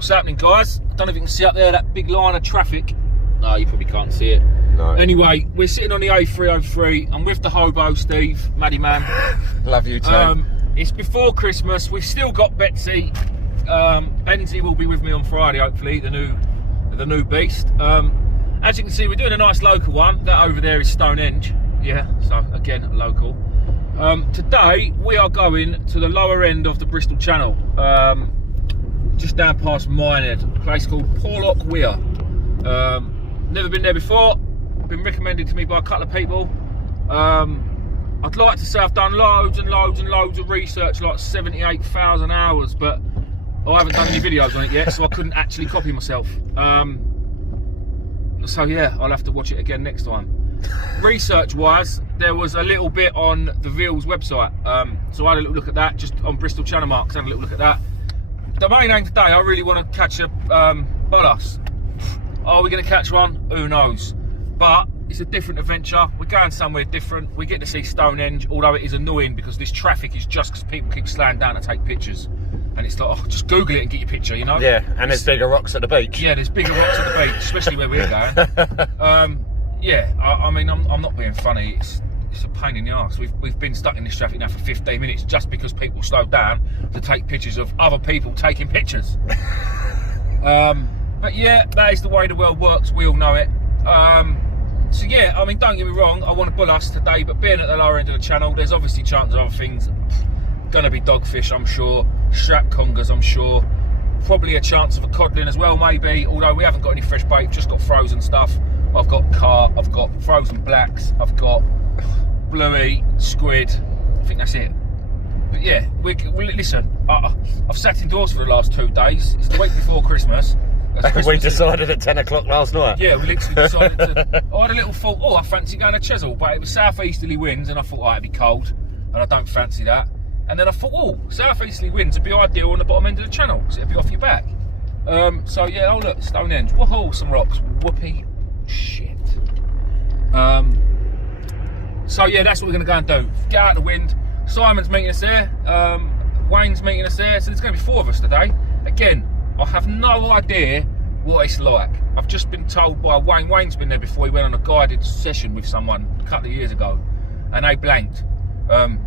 What's happening, guys? I don't know if you can see up there that big line of traffic. No, you probably can't see it. No. Anyway, we're sitting on the A303. I'm with the hobo, Steve, Maddie man. Love you too. It's before Christmas. We've still got Betsy. Benzie will be with me on Friday, hopefully, the new beast. As you can see, we're doing a nice local one. That over there is Stonehenge. Yeah, so again, local. Today, we are going to the lower end of the Bristol Channel. Just down past Minehead, a place called Porlock, Wier. Never been there before. Been recommended to me by a couple of people. I'd like to say I've done loads and loads and loads of research, like 78,000 hours, but I haven't done any videos on it yet, so I couldn't actually copy myself. So yeah, I'll have to watch it again next time. Research-wise, there was a little bit on the Veals website, so I had a little look at that, just on Bristol Channel Marks, had a little look at that. The main aim today, I really want to catch a bolus. Are we going to catch one? Who knows? But it's a different adventure. We're going somewhere different. We get to see Stonehenge, although it is annoying because this traffic is just because people keep slowing down to take pictures. And it's like, oh, just Google it and get your picture, you know? Yeah, and there's bigger rocks at the beach. Yeah, there's bigger rocks at the beach, especially where we're going. Yeah, I mean, I'm not being funny. It's a pain in the arse. We've been stuck in this traffic now for 15 minutes just because people slowed down to take pictures of other people taking pictures. But yeah, that is the way the world works. We all know it. So yeah, I mean, don't get me wrong. I want to bull us today, but being at the lower end of the channel, there's obviously chance of other things. Going to be dogfish, I'm sure. Strap congers, I'm sure. Probably a chance of a codling as well, maybe. Although we haven't got any fresh bait, just got frozen stuff. I've got carp, I've got frozen blacks, I've got bluey, squid. I think that's it. But yeah, listen, I've sat indoors for the last 2 days. It's the week before Christmas. We decided at 10 o'clock last night. Yeah, we literally decided to... I had a little thought, I fancy going to Chesil, but it was south-easterly winds, and I thought, it'd be cold, and I don't fancy that. And then I thought, south-easterly winds would be ideal on the bottom end of the channel, because it'd be off your back. So yeah, look, Stonehenge. Woohoo, some rocks. Whoopee shit. So yeah, that's what we're going to go and do. Get out of the wind. Simon's meeting us there. Wayne's meeting us there. So there's going to be 4 of us today. Again, I have no idea what it's like. I've just been told by Wayne. Wayne's been there before. He went on a guided session with someone a couple of years ago, and they blanked.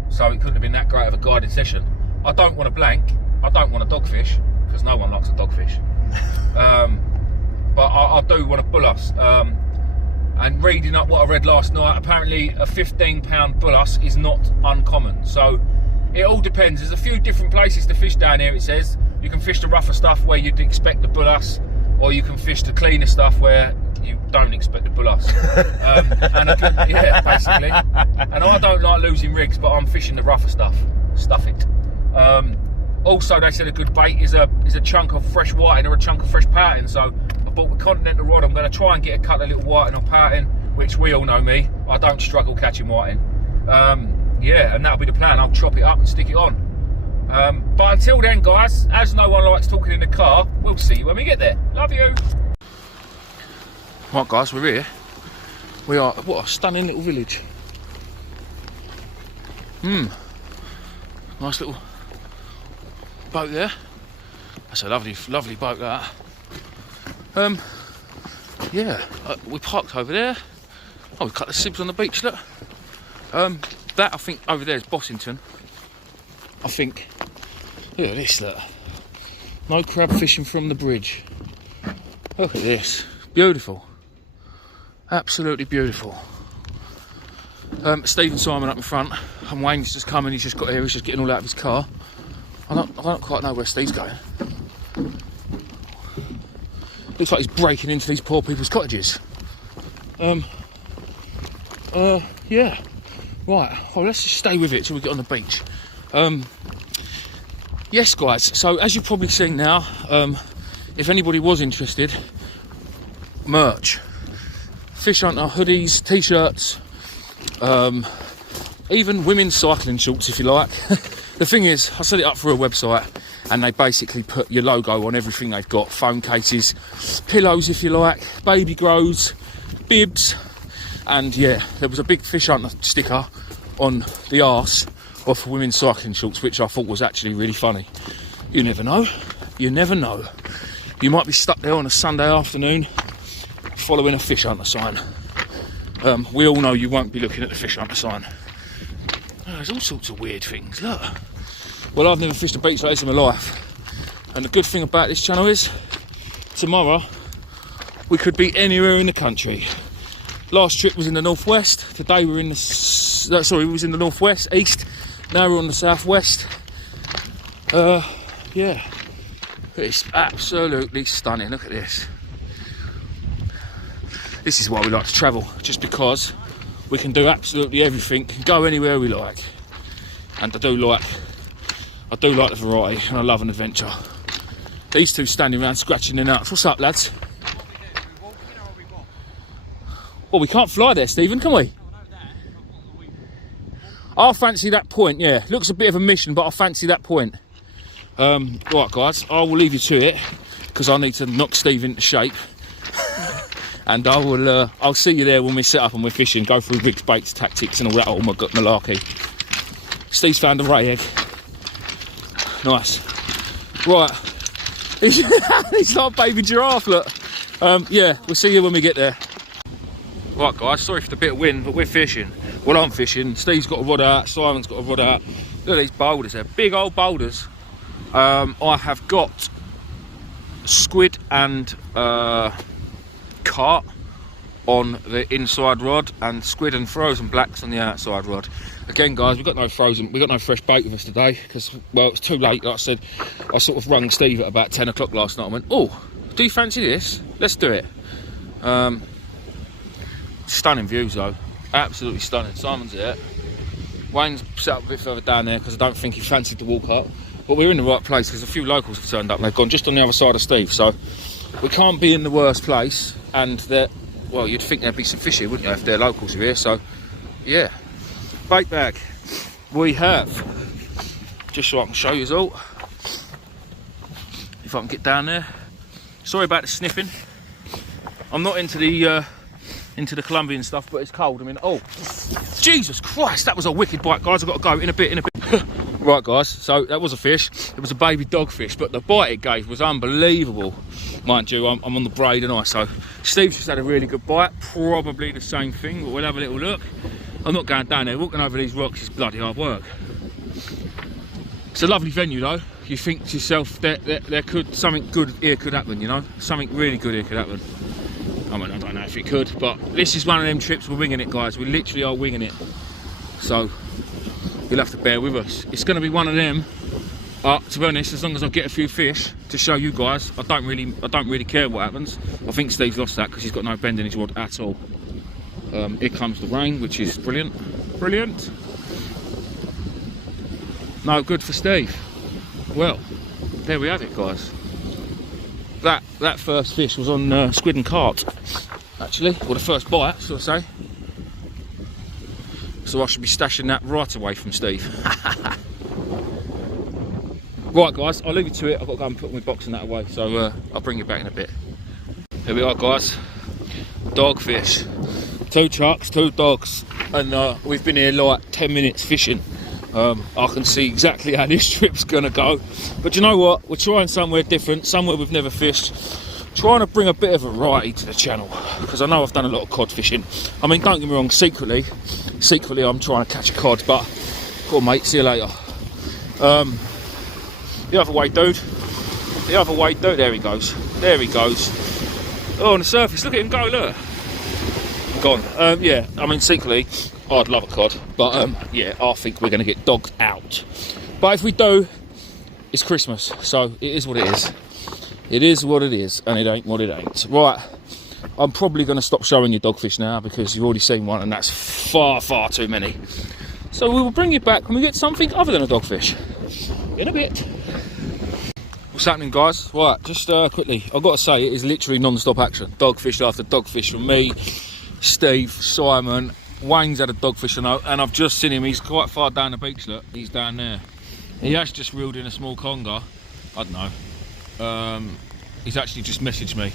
So it couldn't have been that great of a guided session. I don't want to blank. I don't want a dogfish, because no one likes a dogfish. But I do want to bull us. And reading up what I read last night, apparently a 15-pound bullus is not uncommon. So it all depends. There's a few different places to fish down here, it says. You can fish the rougher stuff where you'd expect the bullus, or you can fish the cleaner stuff where you don't expect the bullus. Yeah, basically. And I don't like losing rigs, but I'm fishing the rougher stuff. Stuff it. Also, they said a good bait is a chunk of fresh whiting or a chunk of fresh pouting. So I bought the Continental rod. I'm going to try and get a couple of little whiting or pouting, which we all know me. I don't struggle catching whiting. Yeah, and that'll be the plan. I'll chop it up and stick it on. But until then, guys, as no one likes talking in the car, we'll see you when we get there. Love you. Right, guys, we're here. We are, what a stunning little village. Nice little boat there. That's a lovely, lovely boat, that. Yeah, we parked over there. Oh, we cut the sibs on the beach, look. That, I think, over there is Bossington. I think. Look at this, look. No crab fishing from the bridge. Look at this. Beautiful. Absolutely beautiful. Steve and Simon up in front, and Wayne's just coming. He's just got here. He's just getting all out of his car. I don't quite know where Steve's going. Looks like he's breaking into these poor people's cottages. Yeah. Right. Well, let's just stay with it till we get on the beach. Yes, guys. So as you've probably seen now, if anybody was interested, merch, fish hunter hoodies, t-shirts, even women's cycling shorts, if you like. The thing is, I set it up for a website, and they basically put your logo on everything they've got. Phone cases, pillows, if you like, baby grows, bibs, and yeah, there was a big fish hunter sticker on the arse of women's cycling shorts, which I thought was actually really funny. You never know. You never know. you might be stuck there on a Sunday afternoon following a fish hunter sign. We all know you won't be looking at the fish hunter sign. Oh, there's all sorts of weird things, look. Well, I've never fished a beach like this in my life. And the good thing about this channel is, tomorrow, we could be anywhere in the country. Last trip was in the northwest. Today we're in the, we was in the northwest, east. Now we're on the southwest. Yeah, it's absolutely stunning. Look at this. This is why we like to travel, just because we can do absolutely everything, go anywhere we like. And I do like the variety, and I love an adventure. These two standing around scratching their nuts. What's up, lads? Well, we can't fly there, Stephen, can we? I'll fancy that point, yeah. Looks a bit of a mission, but I'll fancy that point. Right, guys, I will leave you to it, because I need to knock Steve into shape. And I'll see you there when we set up and we're fishing, go through rigs, baits, tactics and all that old malarkey. Steve's found a ray egg. Nice. Right. He's like a baby giraffe, look. Yeah, we'll see you when we get there. Right, guys, sorry for the bit of wind, but we're fishing. Well, I'm fishing. Steve's got a rod out, Simon's got a rod out. Look at these boulders there, big old boulders. I have got squid and carp on the inside rod and squid and frozen blacks on the outside rod. Again, guys, we've got no fresh bait with us today because, well, it's too late. Like I said, I sort of rung Steve at about 10 o'clock last night and went, oh, do you fancy this? Let's do it. Stunning views though, absolutely stunning. Simon's here. Wayne's set up a bit further down there because I don't think he fancied the walk up. But we're in the right place because a few locals have turned up. They've gone just on the other side of Steve, so we can't be in the worst place. And that, well, you'd think there'd be some fish here, wouldn't you, if they're locals here? So, yeah. Bait bag. We have, just so I can show you all. If I can get down there. Sorry about the sniffing. I'm not into the Colombian stuff, but it's cold. I mean, oh, Jesus Christ, that was a wicked bite, guys. I've got to go in a bit. Right, guys, so that was a fish. It was a baby dogfish, but the bite it gave was unbelievable. Mind you, I'm on the braid and I, so Steve's just had a really good bite. Probably the same thing, but we'll have a little look. I'm not going down there. Walking over these rocks is bloody hard work. It's a lovely venue, though. You think to yourself, there could, something good here could happen, you know? Something really good here could happen. I mean, I don't know if it could, but this is one of them trips, we're winging it, guys. We literally are winging it. So, you'll have to bear with us. It's going to be one of them, to be honest, as long as I get a few fish to show you guys, I don't really care what happens. I think Steve's lost that because he's got no bend in his rod at all. Here comes the rain, which is brilliant. Brilliant. No good for Steve. Well, there we have it, guys. That first fish was on squid and carp, actually, or the first bite, should I say. So I should be stashing that right away from Steve. Right, guys, I'll leave you to it. I've got to go and put my box and that away, so I'll bring you back in a bit. Here we are, guys. Dogfish. 2 trucks, 2 dogs, and we've been here like 10 minutes fishing. I can see exactly how this trip's gonna go, but you know what, we're trying somewhere different, somewhere we've never fished, trying to bring a bit of variety to the channel, because I know I've done a lot of cod fishing. I mean, don't get me wrong, secretly I'm trying to catch a cod, but go on, mate, see you later. The other way, dude, there he goes, oh, on the surface, look at him go, look, gone. Yeah, I mean, secretly I'd love a cod, but yeah, I think we're going to get dogged out. But if we do, it's Christmas, so it is what it is. It is what it is, and it ain't what it ain't. Right, I'm probably going to stop showing you dogfish now because you've already seen one, and that's far, far too many. So we will bring you back when we get something other than a dogfish. In a bit. What's happening, guys? Right, just quickly, I've got to say, it is literally non-stop action. Dogfish after dogfish from me, Steve, Simon. Wayne's had a dogfish, and I've just seen him. He's quite far down the beach, look. He's down there. He has just reeled in a small conger. I don't know. He's actually just messaged me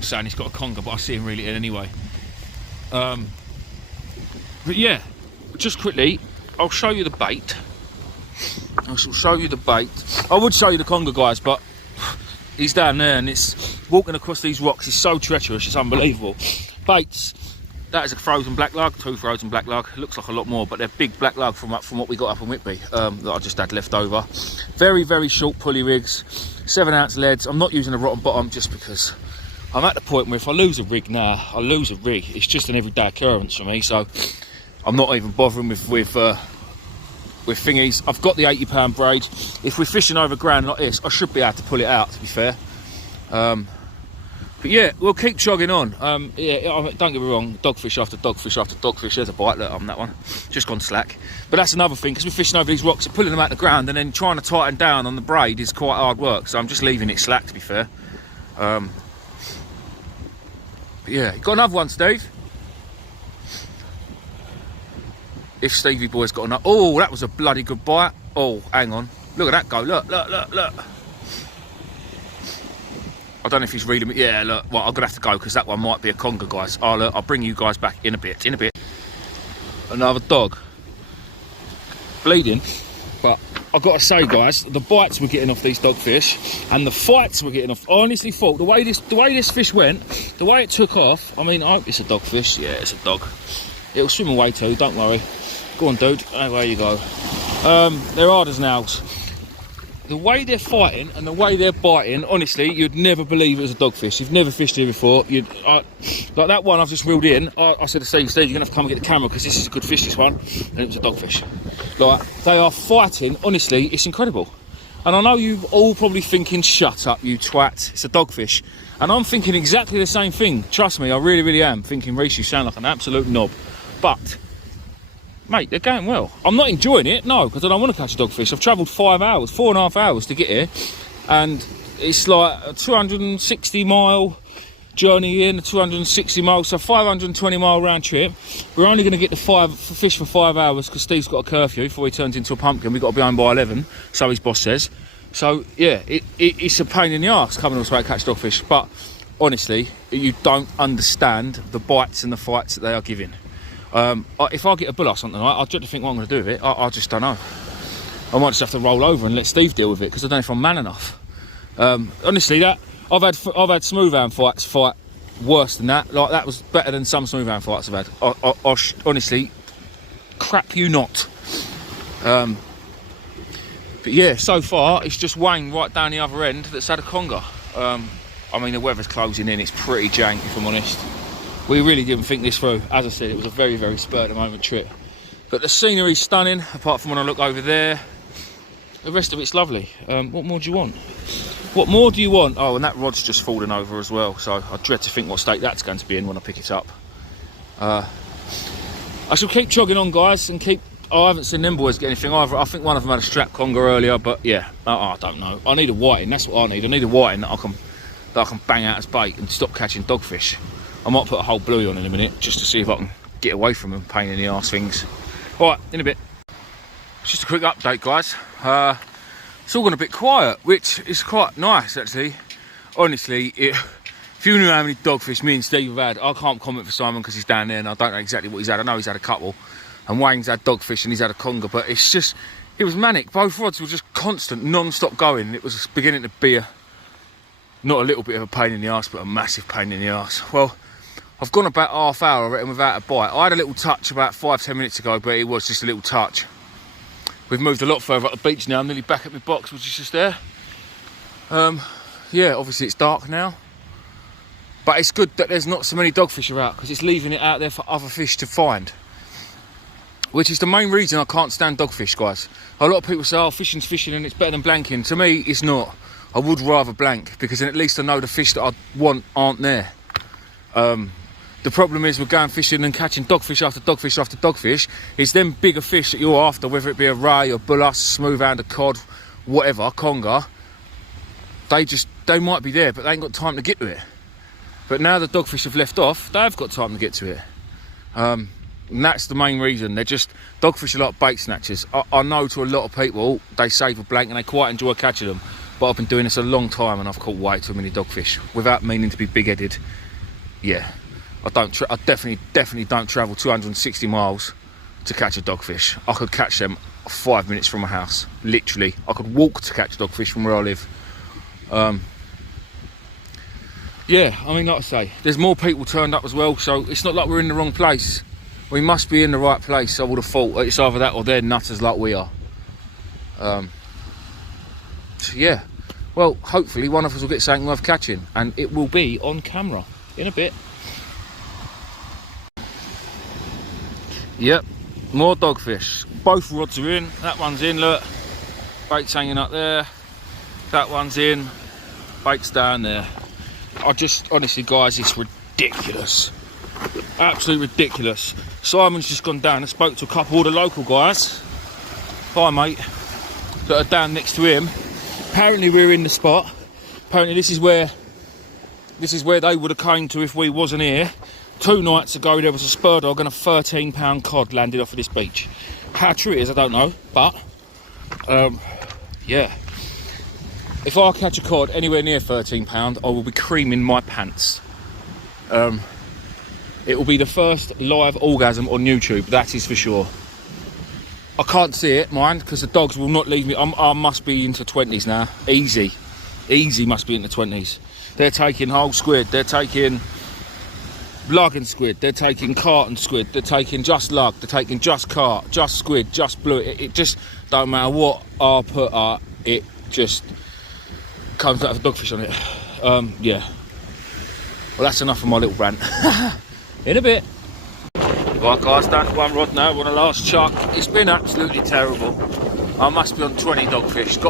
saying he's got a conger, but I see him reel it in anyway. But yeah, just quickly, I'll show you the bait. I shall show you the bait. I would show you the conger, guys, but he's down there, and it's walking across these rocks is so treacherous, it's unbelievable. Baits. That is a frozen black lug, 2 frozen black lug. Looks like a lot more, but they're big black lug from what we got up in Whitby that I just had left over. Very, very short pulley rigs, 7-ounce leads. I'm not using a rotten bottom just because I'm at the point where if I lose a rig now, I lose a rig. It's just an everyday occurrence for me, so I'm not even bothering with thingies. I've got the £80 braid. If we're fishing over ground like this, I should be able to pull it out, to be fair. But yeah, we'll keep jogging on. Yeah, don't get me wrong, dogfish after dogfish after dogfish. There's a bite, look, on that one. Just gone slack. But that's another thing, because we're fishing over these rocks and pulling them out the ground and then trying to tighten down on the braid is quite hard work. So I'm just leaving it slack, to be fair. But yeah, you got another one, Steve? If Stevie boy's got another... Oh, that was a bloody good bite. Oh, hang on. Look at that go. Look, look, look, look. I don't know if he's reading me. Yeah, look. Well, I'm going to have to go because that one might be a conger, guys. I'll bring you guys back in a bit. Another dog. Bleeding. But I've got to say, guys, the bites we're getting off these dogfish and the fights we're getting off. I honestly thought the way this fish went, the way it took off, I mean, I hope it's a dogfish. Yeah, it's a dog. It'll swim away too, don't worry. Go on, dude. Away you go. They're hard as nails. The way they're fighting and the way they're biting, honestly, you'd never believe it was a dogfish. You've never fished here before. Like that one I've just reeled in. I said to Steve, you're going to have to come and get the camera because this is a good fish, this one. And it was a dogfish. Like, they are fighting. Honestly, it's incredible. And I know you're all probably thinking, shut up, you twat. It's a dogfish. And I'm thinking exactly the same thing. Trust me, I really, really am. Thinking, Reece, you sound like an absolute knob. But... mate, they're going well. I'm not enjoying it, no, because I don't want to catch a dogfish. I've travelled 4.5 hours to get here, and it's like a 260 mile journey in, a 260 miles, so 520 mile round trip. We're only going to get the fish for 5 hours because Steve's got a curfew before he turns into a pumpkin. We've got to be home by 11, so his boss says. So yeah, it's a pain in the arse coming all the way to catch dogfish, but honestly, you don't understand the bites and the fights that they are giving. If I get a bull or something, I dread to think what I'm going to do with it. I just don't know. I might just have to roll over and let Steve deal with it because I don't know if I'm man enough. Honestly, that I've had smooth hand fights fight worse than that. Like, that was better than some smooth hand fights I've had. Honestly, crap you not. But yeah, so far it's just Wayne right down the other end that's had a conger. I mean, the weather's closing in. It's pretty jank, if I'm honest. We really didn't think this through. As I said, it was a very, very spur-of-the-moment trip. But the scenery's stunning, apart from when I look over there. The rest of it's lovely. What more do you want? What more do you want? Oh, and that rod's just fallen over as well, so I dread to think what state that's going to be in when I pick it up. I shall keep jogging on, guys, and keep... Oh, I haven't seen them boys get anything either. I think one of them had a strap conger earlier, but yeah, I don't know. I need a whiting, that's what I need. I need a whiting that I can bang out as bait and stop catching dogfish. I might put a whole bluey on in a minute just to see if I can get away from them pain in the arse things. Alright, in a bit. Just a quick update, guys. It's all gone a bit quiet, which is quite nice actually. Honestly, if you knew how many dogfish me and Steve have had, I can't comment for Simon because he's down there and I don't know exactly what he's had. I know he's had a couple, and Wayne's had dogfish and he's had a conger, but it's just, it was manic. Both rods were just constant, non-stop going. It was beginning to be not a little bit of a pain in the arse, but a massive pain in the arse. Well, I've gone about half hour, I reckon, without a bite. I had a little touch about 5-10 minutes ago, but it was just a little touch. We've moved a lot further up the beach now. I'm nearly back at my box, which is just there. Yeah, obviously it's dark now. But it's good that there's not so many dogfish about, because it's leaving it out there for other fish to find. Which is the main reason I can't stand dogfish, guys. A lot of people say, oh, fishing's fishing and it's better than blanking. To me, it's not. I would rather blank, because then at least I know the fish that I want aren't there. The problem is we're going fishing and catching dogfish after dogfish after dogfish. It's them bigger fish that you're after, whether it be a ray or bullace, smooth hand, a cod, whatever, conger. They might be there, but they ain't got time to get to it. But now the dogfish have left off, they've got time to get to it. And that's the main reason. They're just, dogfish are like bait snatchers. I know to a lot of people, they save a blank and they quite enjoy catching them. But I've been doing this a long time and I've caught way too many dogfish without meaning to be big-headed. Yeah, I definitely don't travel 260 miles to catch a dogfish. I could catch them 5 minutes from my house, literally. I could walk to catch dogfish from where I live. Yeah, I mean, like I say, there's more people turned up as well, so it's not like we're in the wrong place. We must be in the right place. I would have thought it's either that or they're nutters like we are. So yeah, well, hopefully one of us will get something worth catching, and it will be on camera in a bit. Yep, more dogfish. Both rods are in. That one's in, look. Bait's hanging up there. That one's in. Bait's down there. I just, honestly guys, it's ridiculous. Absolutely ridiculous. Simon's just gone down and spoke to a couple of the local guys. Bye mate. That are down next to him. Apparently we're in the spot. Apparently this is where they would have came to if we wasn't here. 2 nights ago there was a spur dog and a 13-pound cod landed off of this beach. How true it is I don't know, but yeah. If I catch a cod anywhere near 13 pound, I will be creaming my pants. It will be the first live orgasm on YouTube, that is for sure. I can't see it, mind, because the dogs will not leave me. I must be into 20s now. Easy must be into 20s. They're taking whole squid, they're taking lug and squid, they're taking carp and squid, they're taking just lug, they're taking just carp, just squid, just blue. It just don't matter what I put up, it just comes out of dogfish on it. Yeah. Well, that's enough of my little rant. In a bit. Right guys, down to 1 rod now, on the last chuck. It's been absolutely terrible. I must be on 20 dogfish,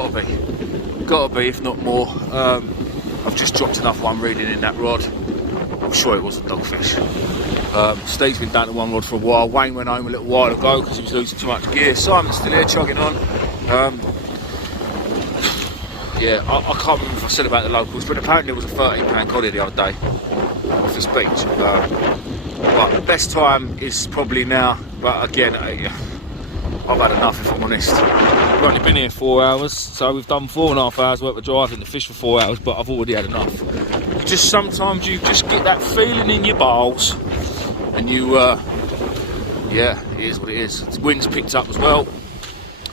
gotta be, if not more. I've just dropped enough one reading in that rod. I'm sure it was a dogfish. Steve's been down to 1 rod for a while. Wayne went home a little while ago because he was losing too much gear. Simon's still here chugging on. Yeah, I can't remember if I said about the locals, but apparently there was a 13-pound cod the other day off this beach. But the best time is probably now, but again, I've had enough if I'm honest. We've only been here 4 hours, so we've done 4.5 hours worth of driving to fish for 4 hours, but I've already had enough. Sometimes you just get that feeling in your bowels, and you, yeah, it is what it is. The wind's picked up as well.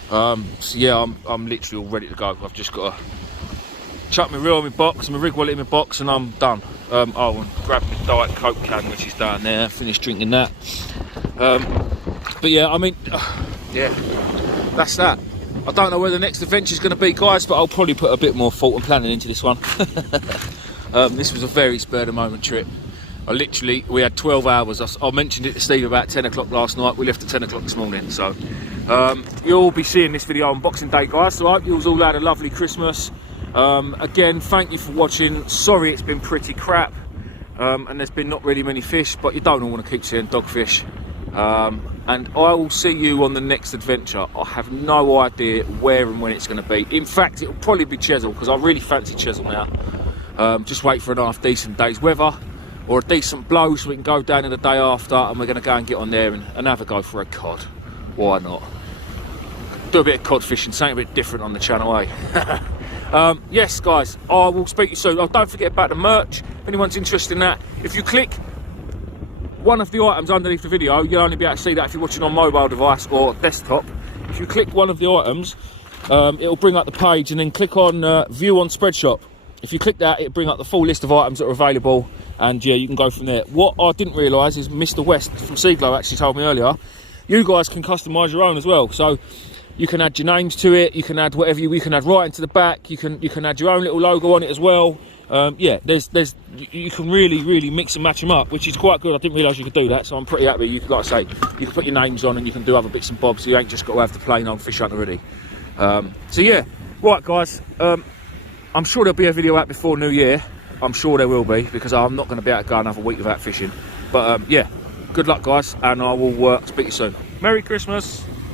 So yeah, I'm literally all ready to go. I've just got to chuck my reel in my box, my rig wallet in my box, and I'm done. Oh, and grab my Diet Coke can, which is down there. Finished drinking that. But yeah, I mean, yeah, that's that. I don't know where the next adventure is going to be, guys, but I'll probably put a bit more thought and planning into this one. This was a very spur-of-the-moment trip. We had 12 hours. I mentioned it to Steve about 10 o'clock last night. We left at 10 o'clock this morning. So you'll be seeing this video on Boxing Day, guys. So I hope you all had a lovely Christmas. Again, thank you for watching. Sorry it's been pretty crap. And there's been not really many fish, but you don't all want to keep seeing dogfish. And I will see you on the next adventure. I have no idea where and when it's going to be. In fact, it'll probably be Chesil, because I really fancy Chesil now. Just wait for a half decent day's weather, or a decent blow, so we can go down in the day after, and we're going to go and get on there and have a go for a cod. Why not? Do a bit of cod fishing, something a bit different on the channel, eh? Yes, guys, I will speak to you soon. Oh, don't forget about the merch. If anyone's interested in that, if you click one of the items underneath the video, you'll only be able to see that if you're watching on mobile device or desktop. If you click one of the items, it'll bring up the page, and then click on view on Spreadshop. If you click that, it'll bring up the full list of items that are available, and yeah, you can go from there. What I didn't realise is Mr. West from Seaglow actually told me earlier, you guys can customise your own as well. So you can add your names to it, you can add whatever you can add right into the back, you can add your own little logo on it as well. Yeah, you can really mix and match them up, which is quite good. I didn't realise you could do that, so I'm pretty happy. You can, like I say, you can put your names on, and you can do other bits and bobs, so you ain't just got to have the plain old fish hunt already. So yeah, right guys, I'm sure there'll be a video out before New Year. I'm sure there will be, because I'm not going to be able to go another week without fishing. But yeah, good luck guys, and I will speak to you soon. Merry Christmas.